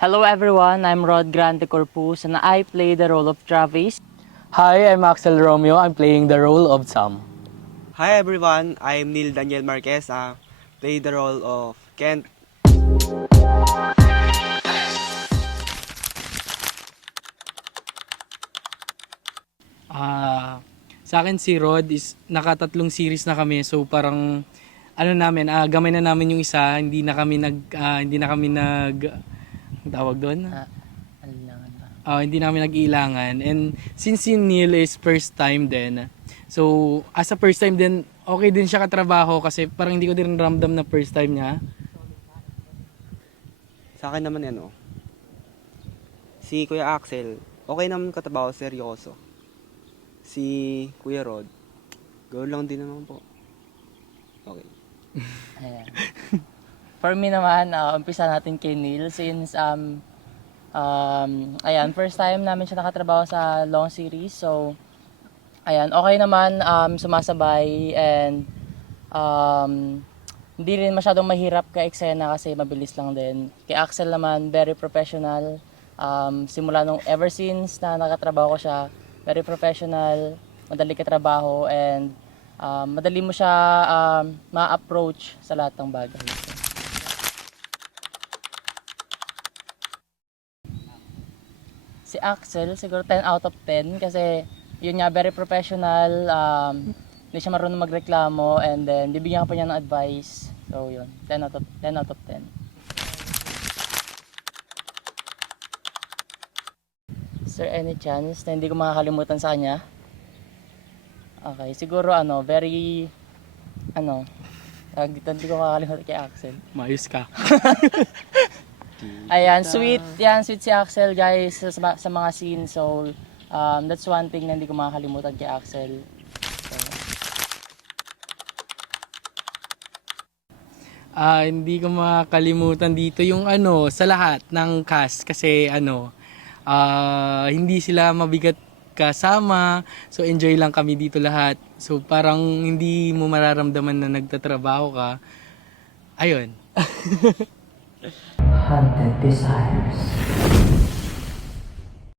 Hello everyone, I'm Rod Grande Corpus and I play the role of Travis. Hi, I'm Axel Romeo. I'm playing the role of Sam. Hi everyone, I'm Neil Daniel Marquez. Play the role of Kent. Sa akin si Rod is nakatatlong series na kami, so parang ano namin, gamay na namin yung isa, hindi na kami ang tawag doon. Alinlangan ba? Hindi namin nag-iilangan. And since si Neil is first time din, so as a first time din, okay din siya katrabaho kasi parang hindi ko din ramdam na first time niya. Sa akin naman si Kuya Axel, okay naman katabaho, seryoso. Si Kuya Rod, girl lang din naman po. Okay. Ayan. For me naman, umpisa natin kay Neil since ayan, first time namin siya nakatrabaho sa long series. So, ayan, okay naman, sumasabay and hindi rin masyadong mahirap ka eksena kasi mabilis lang din. Kay Axel naman, very professional. Simula nung ever since na nakatrabaho ko siya, very professional, madali katrabaho and madali mo siya ma-approach sa lahat ng bagay. Si Axel, siguro 10 out of 10 kasi yun nga, very professional, hindi siya marunong magreklamo and then bibigyan ka pa niya ng advice. So yun, 10 out of 10. Is there any chance na hindi ko makakalimutan sa kanya? Okay, siguro hindi ko makakalimutan kay Axel. Maayos ka. Ayan, sweet si Axel guys sa mga scenes. So, that's one thing na hindi ko makakalimutan kay Axel. Hindi ko makakalimutan dito yung sa lahat ng cast kasi hindi sila mabigat kasama, so enjoy lang kami dito lahat. So parang hindi mo mararamdaman na nagtatrabaho ka. Ayun. Haunted Desires.